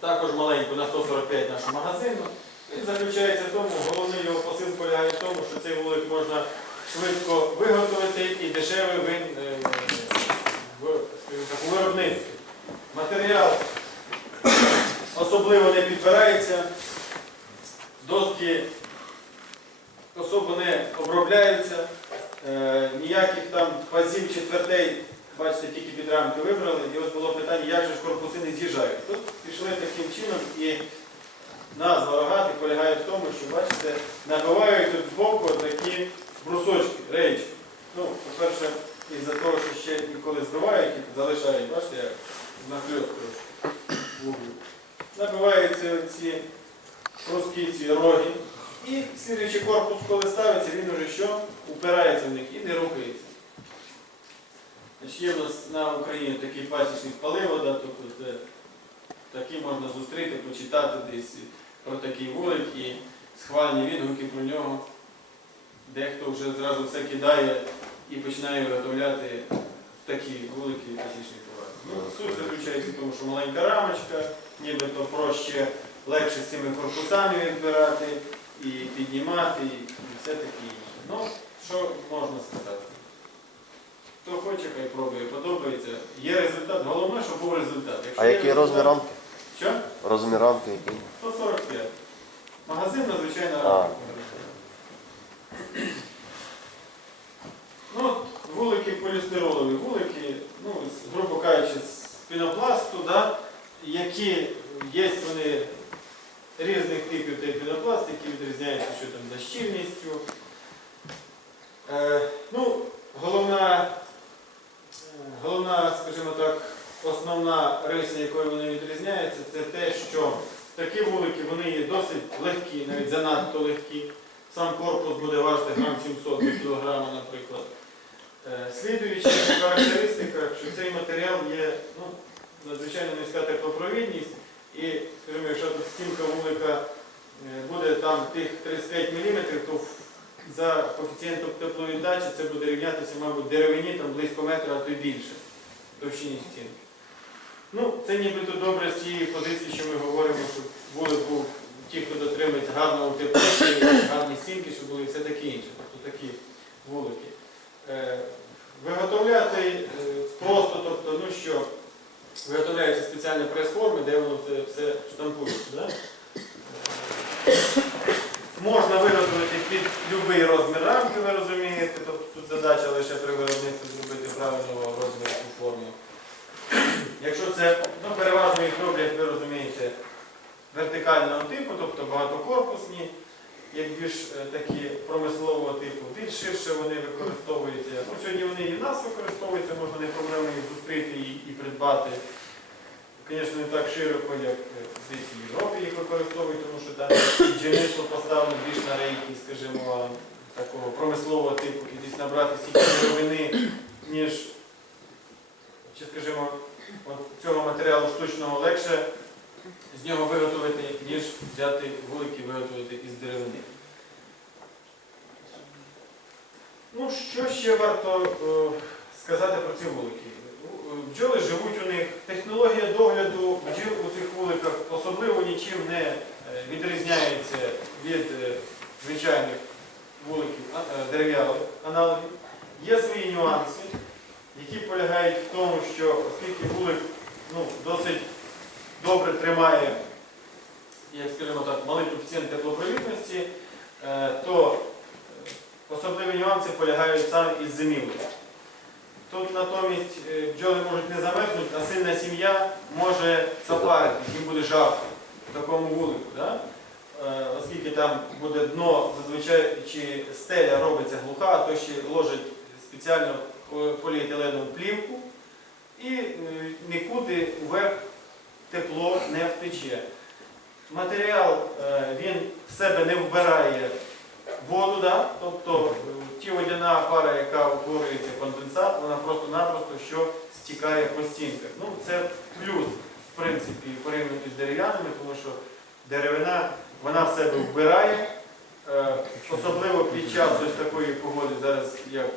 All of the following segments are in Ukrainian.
також маленьку на 145 нашу магазину. Він заключається в тому, головний його посил полягає в тому, що цей вулик можна швидко виготовити і дешевий він е, у виробництві. Матеріал особливо не підбирається, доски особо не обробляються, е, ніяких там пазів, четвертей, бачите, тільки під рамки вибрали. І от було питання, як же ж корпуси не з'їжджають. Тут пішли таким чином і назва рогати полягає в тому, що, бачите, набивають тут збоку такі брусочки, рейчки. Ну, по-перше, із-за того, що ще інколи збивають залишають, бачите, як нахльот трошки. Набиваються ці русські ці роги. І слідуючий корпус, коли ставиться, він уже що? Упирається в них і не рухається. Значить, Є в нас на Україні такий пасічник паливода, тобто це такі можна зустріти, почитати десь про такий вулик і схвальні відгуки про нього. Дехто вже зразу все кидає і починає виготовляти такі вулики пасічний товар. Ну, суть заключається в тому, що маленька рамочка, нібито проще, легше з цими корпусами відбирати і піднімати, і все таке інше. Ну, що можна сказати? Хто хоче, хай пробує, подобається. Є результат. Головне, щоб був результат. Якщо А є який результат- розмір рамки? Що? Розмір рамки який? 145. Магазин надзвичайно А. Ну, от вулики полістиролові, вулики, ну, з- грубо кажучи, з пінопласту, да, які є вони різних типів той пінопласт, які відрізняються що там за щільністю. Е, ну, головна, е, головна, скажімо так, основна риса, якою вони відрізняються, це те, що такі вулики вони є досить легкі, навіть занадто легкі. Сам корпус буде важити грам 700 до кілограма, наприклад. Е, Слідуючи по характеристиках, що цей матеріал є ну, надзвичайно низька теплопровідність, і, скажімо, якщо тут стінка вулика е, буде там тих 35 мм, то в- за коефіцієнтом тепловіддачі це мабуть, деревині там близько метра, а то й більше товщині стінки. Ну, це нібито добре з цієї позиції, що ми говоримо, щоб вулик був ті, хто дотримується гарного теплиці, гарні стінки, щоб були і все таке інше. Тобто такі вулики. Е, Виготовляти е, просто, тобто, ну що, виготовляються спеціальні прес-форми, де воно все штампується. Да? Е, Можна виготовити під будь-який розмір рамки, ви розумієте, тобто тут задача лише при виробництві зробити правильного розміру форму. Якщо це, ну переважно їх роблять, ви розумієте, вертикального типу, тобто багатокорпусні, як більш е, такі промислового типу, більш ширше вони використовуються. Ну, сьогодні вони і в нас використовуються, можна не проблемно їх зустріти і, і придбати. Звісно, не так широко, як десь в Європі їх використовують, тому що там бджільництво поставлено більш на рейки, скажімо, такого промислового типу, і набрати стільки деревини, ніж, чи, скажімо, от цього матеріалу штучного легше з нього виготовити, ніж взяти вулики виготовити із деревини. Ну, що ще варто е, сказати про ці вулики? У- е, Бджоли живуть у них. Технологія догляду бджіл у цих вуликах особливо нічим не е, відрізняється від е, звичайних вуликів е, дерев'яних аналогів. Є свої нюанси, які полягають в тому, що оскільки вулик ну, досить добре тримає, як скажімо так, малий коефіцієнт теплопровідності, то особливі нюанси полягають саме із зимівлею. Тут натомість бджоли можуть не замерзнути, а сильна сім'я може запаритись, їм буде жарко в такому вулику. Да? Е, Оскільки там буде дно, зазвичай чи стеля робиться глуха, то ще ложать спеціально поліетиленову плівку і е, нікуди вверх тепло не втече. Матеріал е, він в себе не вбирає воду, да? тобто ті водяна пара, яка утворюється конденсат, вона просто-напросто що стікає по стінках. Ну, це плюс, в принципі, порівняно з дерев'яними, тому що деревина вона в себе вбирає, е, особливо під час ось такої погоди, зараз як е,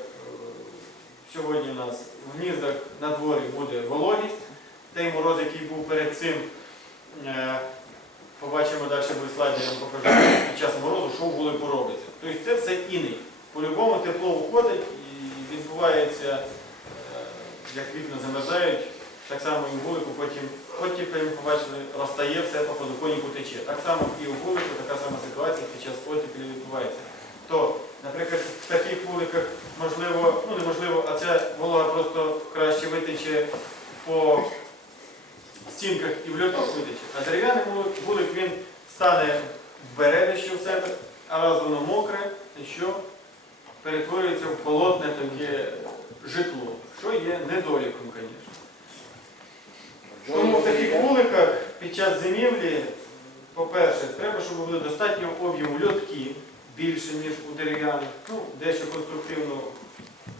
сьогодні у нас в гніздах на дворі буде вологість, той мороз, який був перед цим, е, побачимо далі буде слайд, я вам покажу під час морозу, що в вулику. Тобто це все іней. По-любому тепло уходить і відбувається, як вікна замерзають, так само і в вулику, потім, потім як ми побачили, розтає все по подоконнику тече. Так само і у вулику така сама ситуація під час оттепелі відбувається. То, наприклад, в таких вуликах можливо, ну неможливо, а ця волога просто краще витече по стінках і в льоток витече. А дерев'яний вулик, він стане в бередище в себе, а раз воно мокре, що перетворюється в холодне таке житло, що є недоліком, звісно. Тому в таких вуликах під час зимівлі, по-перше, треба, щоб були достатньо об'єму льотків, більше, ніж у дерев'яних. Ну, дещо конструктивно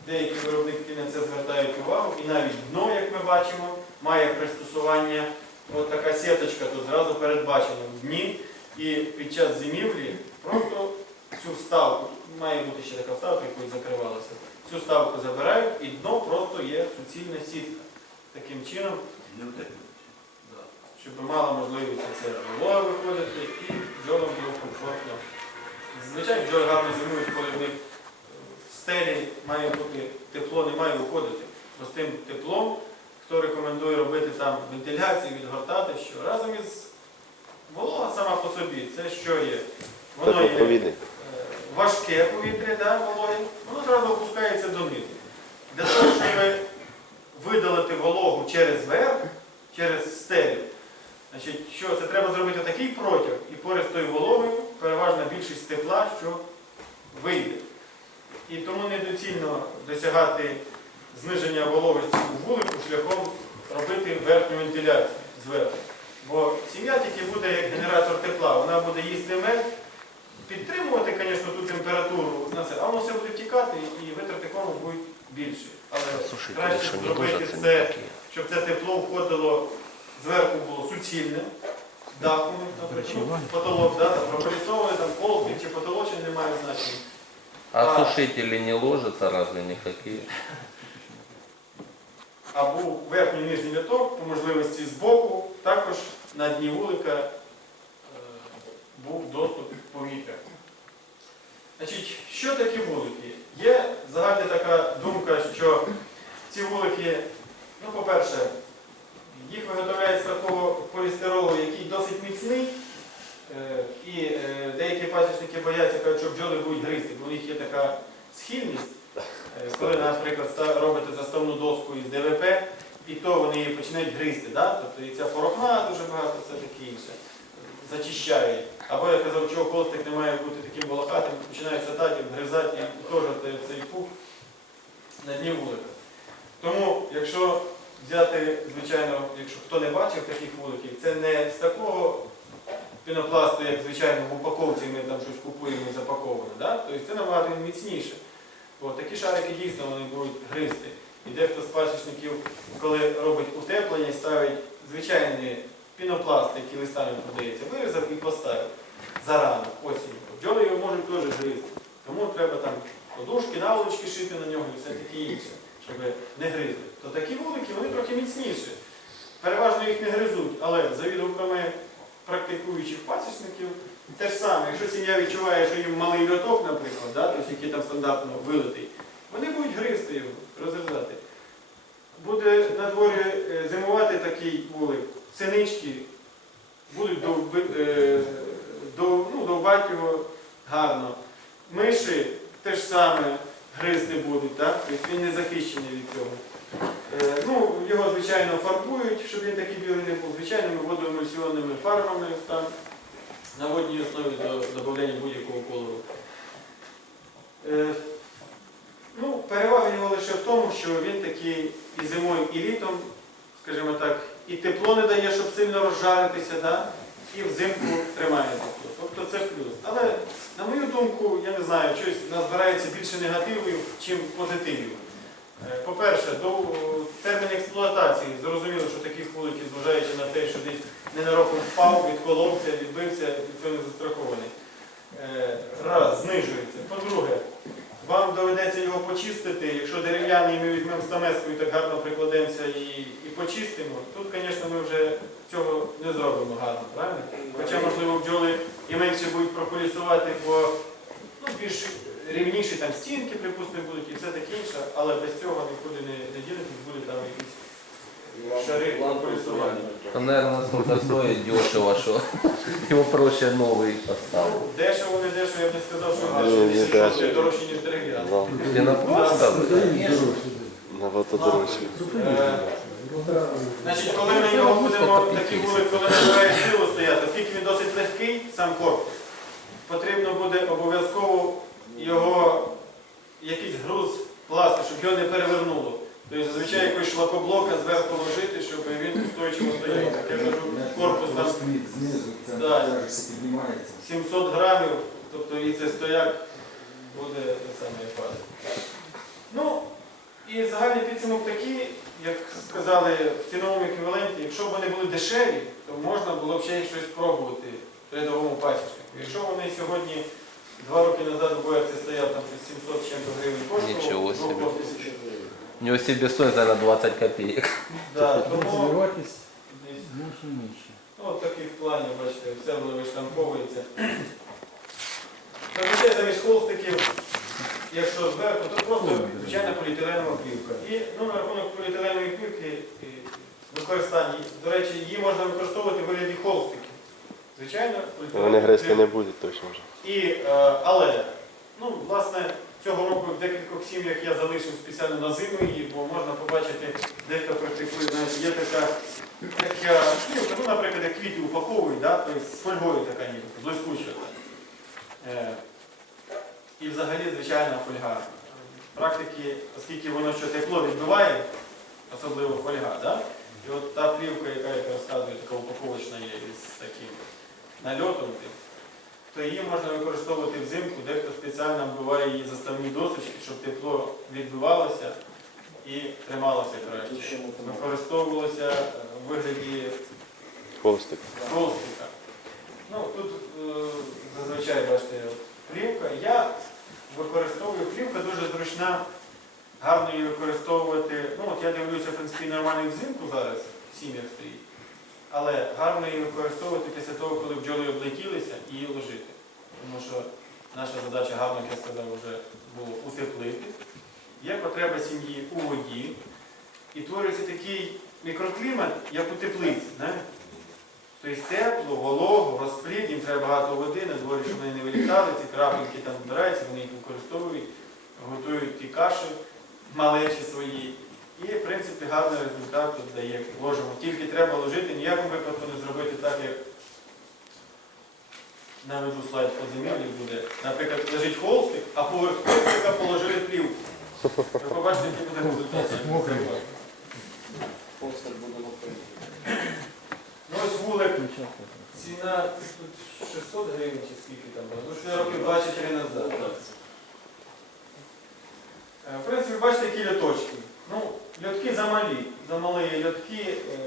деякі виробники на це звертають увагу. І навіть дно, як ми бачимо, має пристосування. От така сіточка тут зразу передбачена в дні. І під час зимівлі просто цю вставку, має бути ще така вставка, якою закривалася. Цю вставку забирають і дно просто є суцільна сітка. Таким чином Да. щоб мала можливість це волога виходити і бджолам було комфортно. Звичайно, бджоли гарно зимують, коли в них е, в стелі має бути тепло, не має виходити. Простим теплом, хто рекомендує робити там вентиляцію, відгортати, що разом із волога сама по собі, це що є? Воно є е, важке повітря, да, вологе, воно зразу опускається донизу. Для того, щоб видалити вологу через верх, через стелю, значить, що це треба зробити такий протяг, і поряд з тою вологою переважна більшість тепла, що вийде. І тому недоцільно досягати зниження вологості у вулику шляхом робити верхню вентиляцію зверху. Бо сім'я тільки буде як генератор тепла, вона буде їсти мед, підтримувати, звісно, ту температуру а воно все буде втікати і витрати корму будуть більші. Але Сушителі, краще зробити це це, щоб це тепло входило зверху було суцільне, дахом, наприклад, потолок, да, там пропресовували, там полки чи потолочень не має значення. А А. сушители не ложатся разве никакие? А був верхній нижній літок, по можливості збоку, також на дні вулика е, був доступ повітря. Значить, що такі вулики? Є загальна така думка, що ці вулики, ну, по-перше, їх виготовляють з такого полістиролу, який досить міцний, е, і е, деякі пасічники бояться, кажуть, що бджоли будуть гризти, бо у них є така схильність. Е, Коли, наприклад, робите заставну доску із ДВП, і то вони її починають гризти, да? тобто і ця порохна дуже багато, все таке інше, зачищає. Або я казав, чого холстик не має бути таким волохатим, починає садати, гризати і теж цей пух на дні вулика. Тому, якщо взяти, звичайно, якщо хто не бачив таких вуликів, це не з такого пінопласту, як звичайно в упаковці ми там щось купуємо і запаковуємо. Да? Тобто це набагато міцніше. От, такі шарики дійсно вони будуть гризти. І дехто з пасічників, коли робить утеплення, ставить звичайний пінопласт, який листами продається, вирізав і поставив зарано, осінь. Бджоли його можуть теж гризти. Тому треба там подушки, наволочки шити на нього і все таке інше, щоб не гризли. То такі вулики, вони трохи міцніші. Переважно їх не гризуть, але за відгуками практикуючих пасічників те ж саме, якщо сім'я відчуває, що їм малий льоток, наприклад, да, тобто, який там стандартно вилитий, вони будуть гризти його, розрізати. Буде на дворі е, зимувати такий вулик, синички будуть довби- е, дов- ну, довбати його гарно. Миші те ж саме гризти будуть, так? тобто він не захищений від цього. Е, Ну, його, звичайно, фарбують, щоб він такий білий не був, звичайними водоемульсіонними фарбами там, на водній основі до додавання будь-якого кольору. Е, Ну, перевага його лише в тому, що він такий і зимою, і літом, скажімо так, і тепло не дає, щоб сильно розжаритися, да? І взимку тримає тепло. Тобто це плюс. Але, на мою думку, я не знаю, щось назбирається більше негативів, чим позитивів. Е, По-перше, до термін експлуатації зрозуміло, що таких вуликів, зважаючи на те, що десь ненароком впав, відколовся, відбився, від цього не застрахований. Е, Раз, знижується. По-друге, вам доведеться його почистити. Якщо дерев'яний ми візьмемо стамескою, так гарно прикладемося і, і почистимо. Тут, звісно, ми вже цього не зробимо гарно, правильно? Хоча, можливо, бджоли і менше будуть проколісувати, бо ну, більш рівніші там стінки, припустимо, будуть і все таке інше, але без цього нікуди не, не ділитись, буде там якісь шари проколісування. То, наверное, сколько стоит дешево, что его проще новый поставить. Ну, дешево, не дешево, я б не сказав, що Ну, дешево, не що дешево. це дорожче, ніж дерев'яне. Ну, Пенопласт? набагато дорожче. Е, Значить, коли ми його будемо такі вулик, коли набирає силу стояти, оскільки він досить легкий, сам корпус, потрібно буде обов'язково його якийсь груз класти, щоб його не перевернуло. Тобто зазвичай якийсь шлакоблока зверху ложити, щоб він устойчиво стояв. Як я кажу, корпус там Да. 700 грамів, тобто і це стояк буде саме падає. Ну, і загальний підсумок такий, як сказали в ціновому еквіваленті, якщо б вони були дешеві, то можна було б ще й щось пробувати в рядовому пасічнику. Якщо вони сьогодні, два роки назад у боях це стояв там щось 700 з чим-то гривень коштував, Нічого двох собі. У себестоимость, наверное, 20 копеек. Да, тому Розвиватись десь. Ну, от таких планів, бачите, все воно виштамповується. Замість холстиків, якщо зверху, то просто звичайна поліетиленова плівка. І ну, на рахунок поліетиленової плівки і використання, до речі, її можна використовувати в вигляді холстиків. Звичайно, поліетиленова Вони гризти плівка. не будуть точно вже. І, е, але, ну, власне, цього року в декількох сім'ях я залишив спеціально на зиму її, бо можна побачити, дехто практикує, знаєте, є така, така шкілка, ну, наприклад, як квіти упаковують, да, тобто з фольгою така ніби, блискуча. Е, і взагалі звичайна фольга. Практики, оскільки воно що тепло відбиває, особливо фольга, да? і от та плівка, яка, яка розказує, така упаковочна є із таким нальотом, то її можна використовувати взимку, дехто спеціально вбиває її заставні досочки, щоб тепло відбивалося і трималося краще. Використовувалося е, в вигляді Холстик. холстика. Ну, тут е, зазвичай бачите плівка. Я використовую плівка дуже зручна, гарно її використовувати. Ну, от я дивлюся, в принципі, нормально взимку зараз в сім'ях стоїть. Але гарно її використовувати після того, коли бджоли облетілися і її ложити. Тому що наша задача гарно, як я сказав, вже було утеплити. Є потреба сім'ї у воді. І твориться такий мікроклімат, як у теплиці. знаєте. Тобто тепло, волого, розплід, їм треба багато води, на дворі, щоб вони не вилітали, ці крапельки там збираються, вони їх використовують, готують ті каші малечі свої. І, в принципі, гарний результат тут дає. Ложимо. Тільки треба ложити, ніякому випадку не зробити так, як наведу слайд по землі буде. Наприклад, лежить холстик, а поверх холстика положили плівку. Ви побачите, який буде результат. Мокрий. Ну ось вулик Ціна тут 600 гривень чи скільки там було? Ну, що років 2-3 назад. Е, В принципі, бачите, які льоточки. Ну, льотки замалі. Замалі льотки е,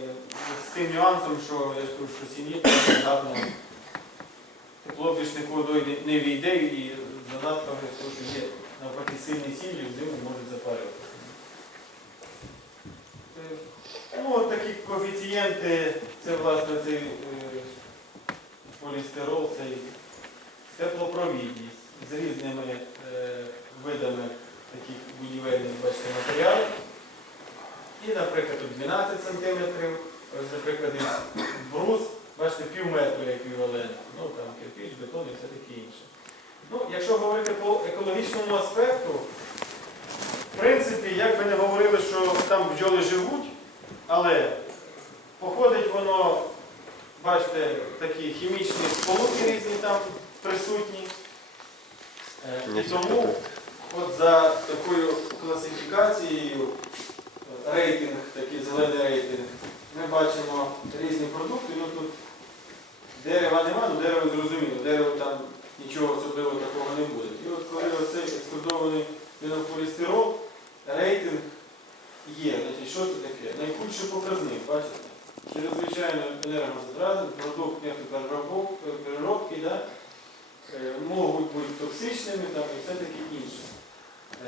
з тим нюансом, що я ж кажу, що сім'ї гарно тепло більш не- війде і занадто що є навпаки сильні сім'ї, взиму можуть запарюватися. Е, Ну, от такі коефіцієнти, це власне цей е, полістирол, цей теплопровідність з різними видами таких будівельних бачите, матеріалів. І, наприклад, тут 12 см, ось, наприклад, брус, бачите, пів метра еквівалент, ну там кирпіч, бетон і все таке інше. Ну, якщо говорити по екологічному аспекту, в принципі, як би не говорили, що там бджоли живуть, але походить воно, бачите, такі хімічні сполуки різні там присутні. Е, І тому от за такою класифікацією, рейтинг, такий зелений рейтинг, ми бачимо різні продукти. Ну тут дерева нема, ну дерево зрозуміло, дерево там нічого особливого такого не буде. І от коли оцей екструдований пінополістирол, рейтинг є. Значить, що це таке? Найхудший показник, бачите? Чрезвичайно енергозатратний, продукт нефтепереробки, да? е, можуть бути токсичними там, і все таке інше.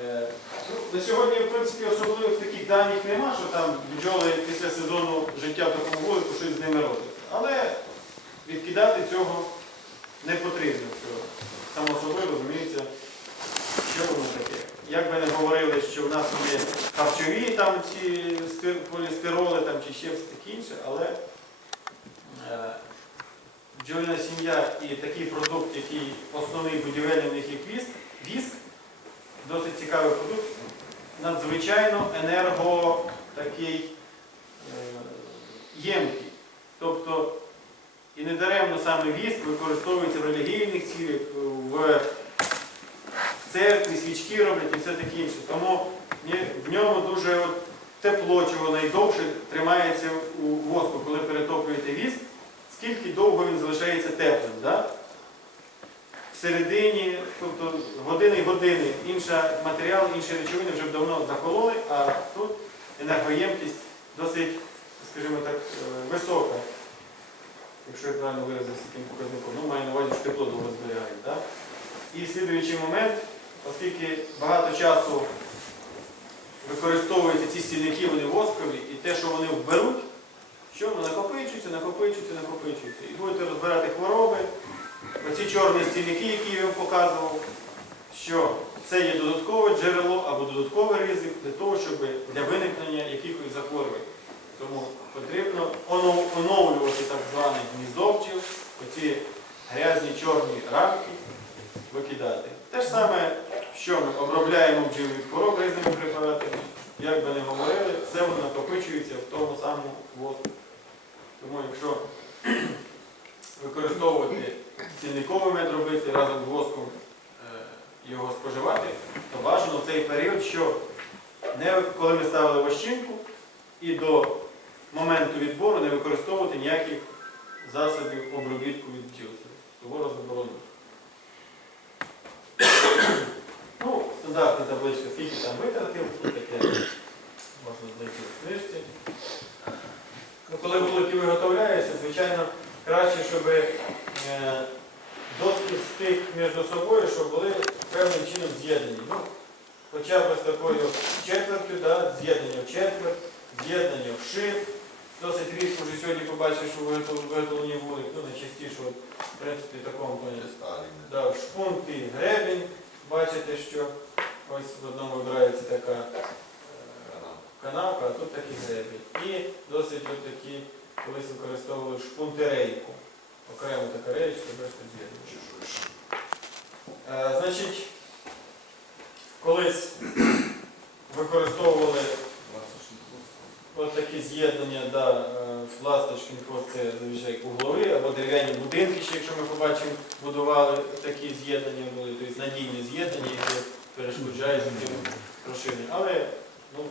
Е, ну, На сьогодні, в принципі, особливих таких даних нема, що там бджоли після сезону життя такому вулику щось з ними робить. Але відкидати цього не потрібно. Само собою розуміється, що воно таке. Як би не говорили, що в нас є харчові там спир- полістироли там, чи ще таке інше, але е, бджолина сім'я і такий продукт, який основний будівельний в них є віск, досить цікавий продукт, надзвичайно енерго такий е, ємкий. Тобто і недаремно саме віск використовується в релігійних цілях, в церкві, свічки роблять і все таке інше. Тому в ньому дуже от тепло, чого найдовше тримається у воску, коли перетоплюєте віск, скільки довго він залишається теплим. Да? Всередині, тобто години й години, інша матеріал, інші речовини вже давно захололи, а тут енергоємкість досить, скажімо так, е, висока. Якщо я правильно виразився таким показником, ну маю на увазі, що тепло довго зберігають. Да? І слідуючий момент, оскільки багато часу використовуються ці стільники, вони воскові, і те, що вони вберуть, що воно накопичується, накопичується, накопичується. І будете розбирати хвороби, оці чорні стільники, які я вам показував, що це є додаткове джерело або додатковий ризик для того, щоб для виникнення якихось захворювань. Тому потрібно оновлювати так званих гніздовчів, оці грязні чорні рамки викидати. Те ж саме, що ми обробляємо бджіл від хвороб різними препаратами, як би не говорили, все воно накопичується в тому самому воску. Тому якщо використовувати стільниковий мед разом з воском е, його споживати, то бажано в цей період, що не коли ми ставили вощинку і до моменту відбору не використовувати ніяких засобів обробітку від бджіл. Того Суворо заборонено. Ну, стандартна табличка, скільки там витратив, тут таке можна знайти в книжці. Ну, коли вулики виготовляються, звичайно, краще, щоб е, доски стик між собою, щоб були певним чином з'єднані. Ну, хоча б з такою четвертю, да, з'єднання в четверть, з'єднання в шип. Досить рідко вже сьогодні побачиш у виготов- виготовленні вулик, ну найчастіше, от, в принципі, в такому плані. Да, шпунт і гребінь. Бачите, що ось в одному вибирається така е, канавка, а тут такий гребінь. І досить от такі, колись використовували шпунтерейку. Окремо така що просто з'єднує. Е, Значить, колись використовували Ось такі з'єднання, да, е, ласточкин хвост це зазвичай углові або дерев'яні будинки, ще якщо ми побачимо, будували такі з'єднання були, тобто надійні з'єднання, які перешкоджають таким розширенням. Але ну,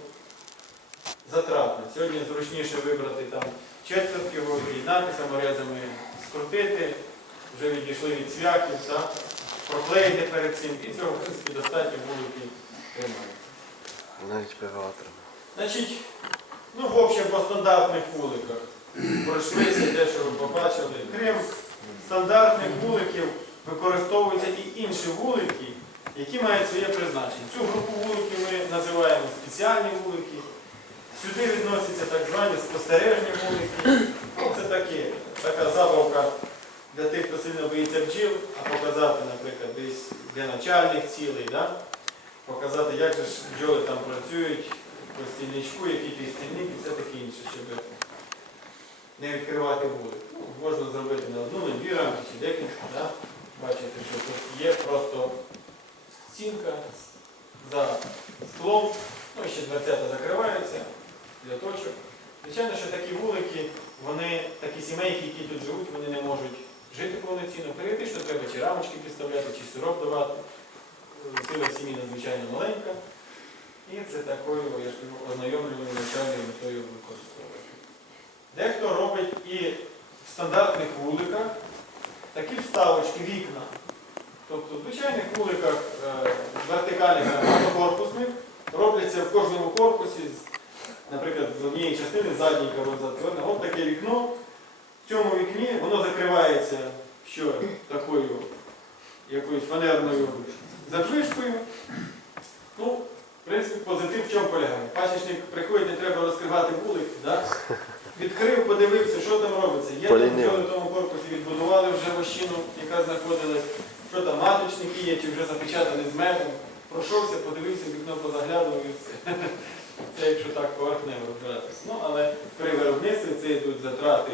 затратно. Сьогодні зручніше вибрати там четверть його, від'єднати саморезами, скрутити, вже відійшли від цвяхів, так, проклеїти перед цим, і цього в принципі достатньо вулики тримають. Навіть пиватором. Значить, ну, в общем, по стандартних вуликах пройшлися те, що ви побачили. Крім стандартних вуликів, використовуються і інші вулики, які мають своє призначення. Цю групу вуликів ми називаємо спеціальні вулики. Сюди відносяться так звані спостережні вулики. Ну, Це такі, така забавка для тих, хто сильно боїться бджіл, а показати, наприклад, десь для навчальних цілей. Да? Показати, як же ж бджоли там працюють по стільничку, який той стільник і все таке інше, щоб не відкривати вулик. Ну, можна зробити не одну, не дві рамки чи декілька. Да? Бачите, що тут є просто стінка за склом, ну і ще дверцята закриваються для точок. Звичайно, що такі вулики, вони, такі сімейки, які тут живуть, вони не можуть жити повноцінно. Періодично треба чи рамочки підставляти, чи сироп давати сила сім'ї надзвичайно маленька. І це такою, я ж кажу, ознайомлюваною навчальною метою використовує. Дехто робить і в стандартних вуликах такі вставочки, вікна. Тобто в звичайних вуликах е, вертикальних багатокорпусних робляться в кожному корпусі, наприклад, з однієї частини задній затворне. Ось таке вікно. В цьому вікні воно закривається що такою якоюсь фанерною задвижкою. Ну, В принципі, позитив в чому полягає? Пасічник приходить, не треба розкривати вулик, да? відкрив, подивився, що там робиться. Є там в тому корпусі, відбудували вже вощину, яка знаходилась, що там маточники є, чи вже запечатані з медом. Пройшовся, подивився, вікно позаглядував і все. Це якщо так поверхнево розбиратися. Ну, але при виробництві це йдуть затрати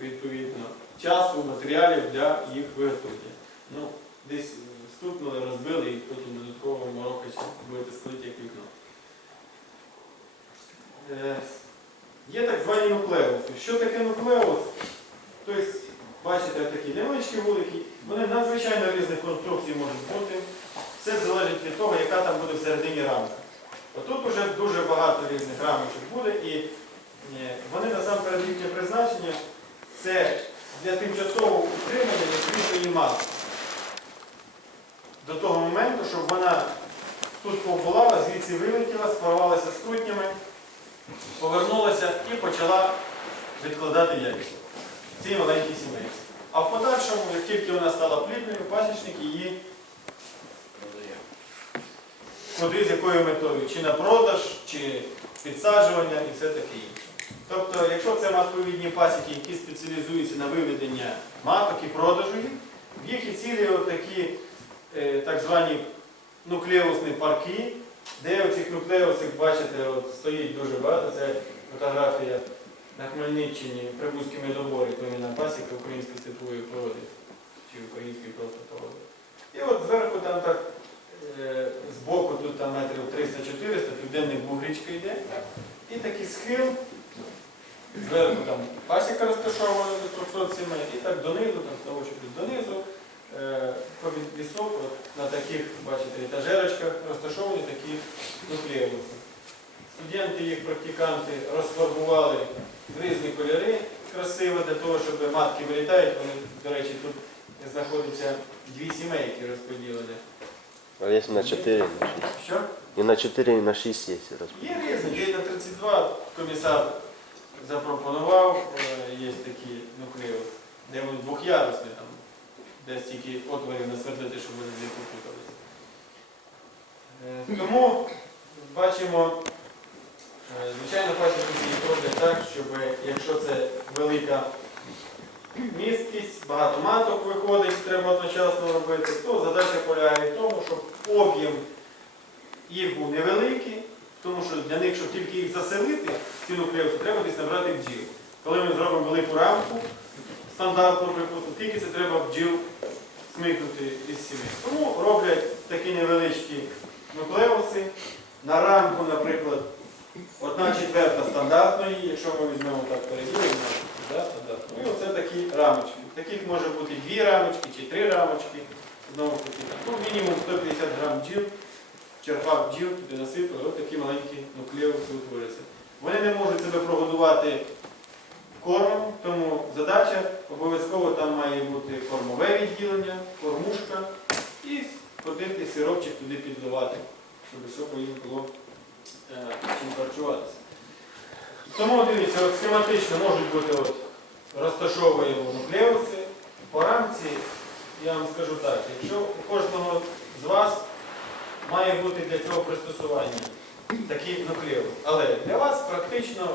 відповідно часу, матеріалів для їх виготовлення. Ну, десь стукнули, розбили і потім додатково морокачі будете склити як вікно. Е, Є так звані нуклеуси. Що таке нуклеус? Тобто, бачите, такі невеличкі вулики, вони надзвичайно різних конструкцій можуть бути. Все залежить від того, яка там буде всередині рамка. Тут вже дуже багато різних рамочок буде, і е, вони насамперед їхнє призначення це для тимчасового утримання відкритої маси. До того моменту, щоб вона тут побула, звідси вилетіла, спарувалася з крутнями, повернулася і почала відкладати яйця. Ці маленькі сімейці. А в подальшому, як тільки вона стала плідною, пасічник її куди з якою метою, чи на продаж, чи підсаджування і все таке інше. Тобто, якщо це матковідні пасіки, які спеціалізуються на виведення маток і продажу їх, в їх і цілі такі е, так звані нуклеусні парки, де у цих нуклеусів, бачите, от стоїть дуже багато, це фотографія на Хмельниччині при Бузькій медоборі, племінна пасіка української степової породи, чи української просто породи. І от зверху там так Е, Збоку тут там метрів 300-400, південний бугрічка йде. І такий схил, зверху там пасіка розташована до 300 сімей, і так донизу, там знову донизу, е, від- лісок, на таких, бачите, етажерочках розташовані такі нуклеуси. Студенти, їх практиканти розфарбували в різні кольори красиво для того, щоб матки вилітають. Вони, до речі, тут знаходяться дві сімейки розподілені. А есть на 4, на 6. Що? И на 4, и на 6 есть. раз. Є різні, є на 32 комісар запропонував, е, є такі нуклеуси, де вони двохярусні, де стільки отворів насвердлити, щоб вони не попуталися. Тому бачимо, е, звичайно, пасічники їх роблять так, щоб якщо це велика місткість, багато маток виходить, треба одночасно робити, то задача полягає в тому, щоб об'єм їх був невеликий, тому що для них, щоб тільки їх заселити, ці нуклеуси, треба десь набрати бджіл. Коли ми зробимо велику рамку, стандартну, припустимо, скільки це треба бджіл смикнути із сімей. Тому роблять такі невеличкі нуклеуси. На рамку, наприклад, одна четверта стандартної, якщо ми візьмемо так переділимо, да. І оце такі рамочки. Таких може бути дві рамочки чи три рамочки. Знову ж таки, ну, мінімум 150 грам бджіл черпак бджіл, туди насипали, ось такі маленькі нуклеуси утворюються. Вони не можуть себе прогодувати кормом, тому задача обов'язково там має бути кормове відділення, кормушка і ходити сиропчик туди підливати, щоб їм було е, чим харчуватися. Тому дивіться, от схематично можуть бути от, розташовуємо нуклеуси. По рамці я вам скажу так, якщо у кожного з вас має бути для цього пристосування такий нуклеус. Але для вас практично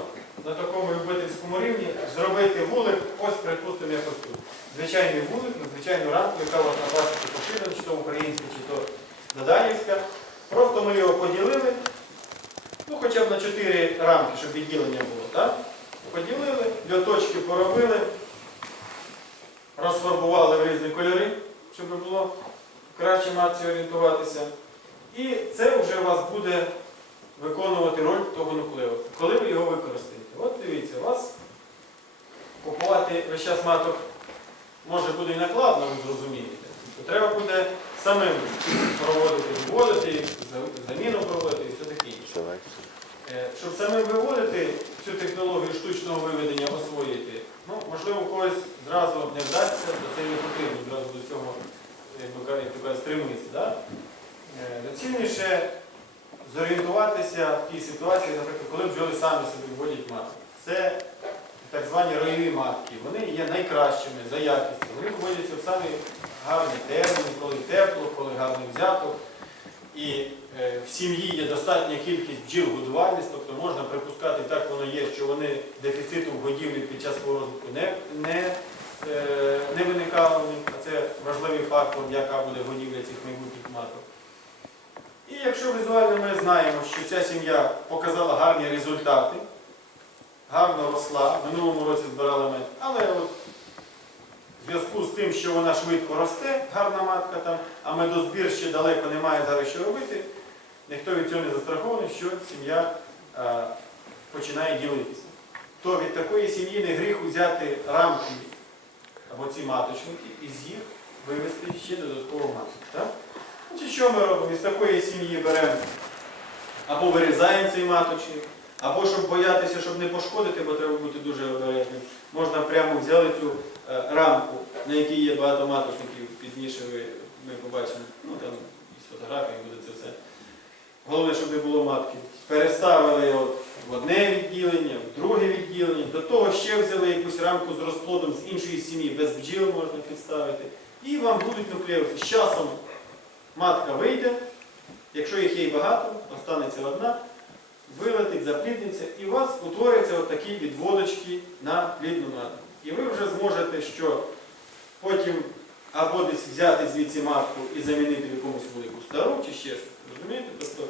на такому любительському рівні зробити вулик, ось припустимо, як ось тут. Звичайний вулик, на звичайну рамку, яка у вас на пластиці поширена, чи то українська, чи то Даданівська. Просто ми його поділили, ну хоча б на 4 рамки, щоб відділення було. так? Поділили, льоточки поробили, розфарбували в різні кольори, щоб було краще матці орієнтуватися. І це вже у вас буде виконувати роль того нуклеусу, коли ви його використаєте. От дивіться, у вас купувати весь час маток може буде і накладно, ви зрозумієте. То треба буде самим проводити, виводити, заміну проводити і все таке інше. Е, Щоб самим виводити цю технологію штучного виведення освоїти, ну, можливо, когось зразу не вдасться, то це не потрібно зразу до цього, як стремитися. Да? Е, Доцільніше зорієнтуватися в тій ситуації, наприклад, коли бджоли самі собі вводять матки. Це так звані ройові матки. Вони є найкращими за якістю. Вони виводяться в самі гарні терміни, коли тепло, коли гарний взяток. і е, в сім'ї є достатня кількість бджіл годувальниць, тобто можна припускати, так воно є, що вони дефіциту в годівлі під час свого розвитку не, не, е, не виникало а це важливий фактор, яка буде годівля цих майбутніх маток. І якщо візуально ми знаємо, що ця сім'я показала гарні результати, гарно росла, в минулому році збирала мед, але от в зв'язку з тим, що вона швидко росте, гарна матка там, а медозбір ще далеко немає зараз що робити, ніхто від цього не застрахований, що сім'я а, починає ділитися. То від такої сім'ї не гріх взяти рамки або ці маточники і з їх вивести ще додаткову матку. Значить, що ми робимо? Із такої сім'ї беремо або вирізаємо цей маточник, або щоб боятися, щоб не пошкодити, бо треба бути дуже обережним, можна прямо взяли цю е, рамку, на якій є багато маточників, пізніше ви, ми побачимо, ну там із фотографій буде це все. Головне, щоб не було матки. Переставили його в одне відділення, в друге відділення, до того ще взяли якусь рамку з розплодом з іншої сім'ї, без бджіл можна підставити. І вам будуть нуклеуси. З часом матка вийде, якщо їх є багато, останеться одна, вилетить, заплідниться, і у вас утворяться отакі відводочки на плідну матку. І ви вже зможете що потім або десь взяти звідси матку і замінити в якомусь велику стару, чи ще щось. Розумієте? Тобто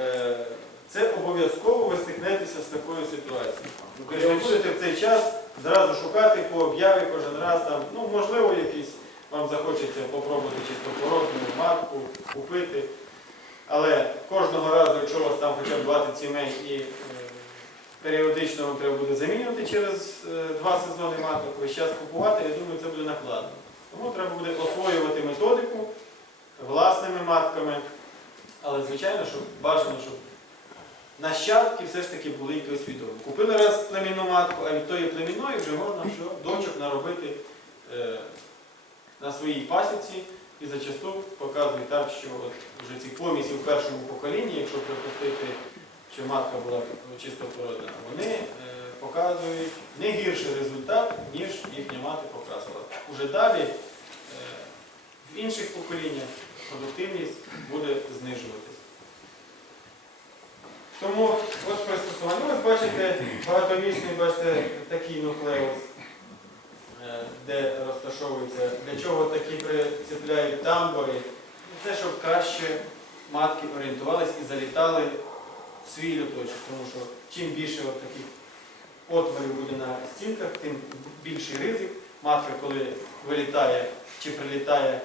е, це обов'язково ви стикнетеся з такою ситуацією. Ви не будете в цей час зразу шукати по об'яві кожен раз ну можливо, якийсь вам захочеться попробувати чистопородну матку купити. Але кожного разу, якщо у вас там хоча б 20 сімей і е, періодично вам треба буде замінювати через е, два сезони маток, весь час купувати, я думаю, це буде накладно. Тому треба буде освоювати методику власними матками. Але, звичайно, щоб бажано, щоб нащадки все ж таки були якось відомі. Купили раз племінну матку, а від тої племінної вже можна що, дочок наробити е, на своїй пасіці. І зачасту показують так, що вже ці помісі в першому поколінні, якщо припустити, що матка була чистопородна, вони е, показують не гірший результат, ніж їхня мати показувала. Уже далі е, в інших поколіннях продуктивність буде знижуватись. Тому от пристосування. Ось бачите, багатомісний, бачите, такий нуклеус, де розташовується, для чого такі прицепляють тамбори. Це щоб краще матки орієнтувалися і залітали в свій люточок, тому що чим більше таких отворів буде на стінках, тим більший ризик. Матка, коли вилітає чи прилітає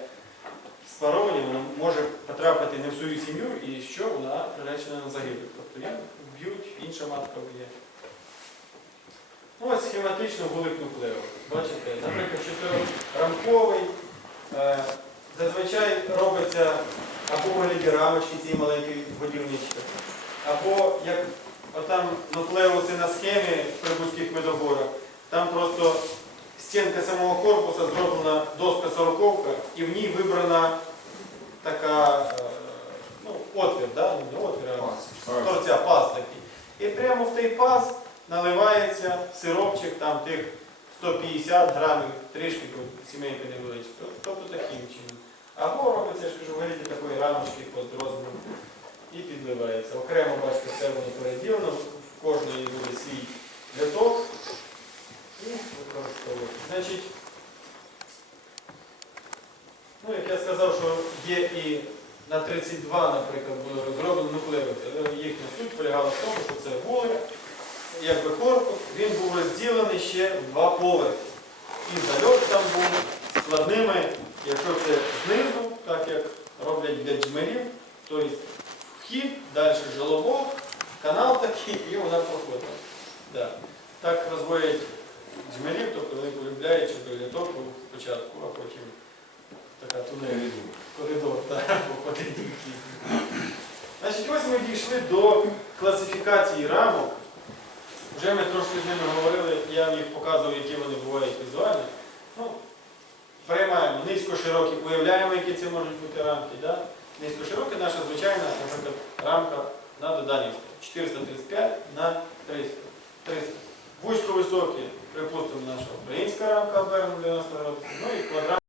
з паровані, вона може потрапити не в свою сім'ю і що вона приречена на загибель. Тобто їх вб'ють, інша матка вб'є. Ну, ось схематично вулик нуклеус. Бачите, наприклад, чотирирамковий. Е, зазвичай робиться або вигляді рамочки цієї маленької годівнички, або як отам нуклеуси на схемі при вузьких медогорах, там просто стінка самого корпуса зроблена доска сороковка, і в ній вибрана така е, ну, отвір, да? не отвір, а торця паз такий. І прямо в той паз наливається сиропчик там тих 150 грамів, трішки сімейка невеличка. Тобто таким чином. Або робиться, я ж кажу, вигляді такої рамочки під розміром і підливається. Окремо, бачите, все воно переділено, в кожної буде свій ляток і використовувати. Значить, ну, як я сказав, що є і на 32, наприклад, було розроблено нуклеоси, але їхня суть полягала в тому, що це вулик, якби корпус, він був розділений ще в два поверхи. І зальот там був складними, якщо це знизу, так як роблять для джмелів, тобто вхід, далі жолобок, канал такий, і вона проходить. Да. Так розводять джмелів, тобто вони полюбляють, щоб літок був спочатку, а потім така тунель, коридор, так, походить. Значить, ось ми дійшли до класифікації рамок. Вже ми трошки з ними говорили, я їх показував, які вони бувають візуально. Ну, Приймаємо низько-широкі, уявляємо, які це можуть бути рамки. Да? Низько-широкі наша звичайна, наприклад, рамка на додання 435 на 300. 300. Вузько-високі, припустимо, наша українська рамка обернена 90 градусів, ну і квадрат.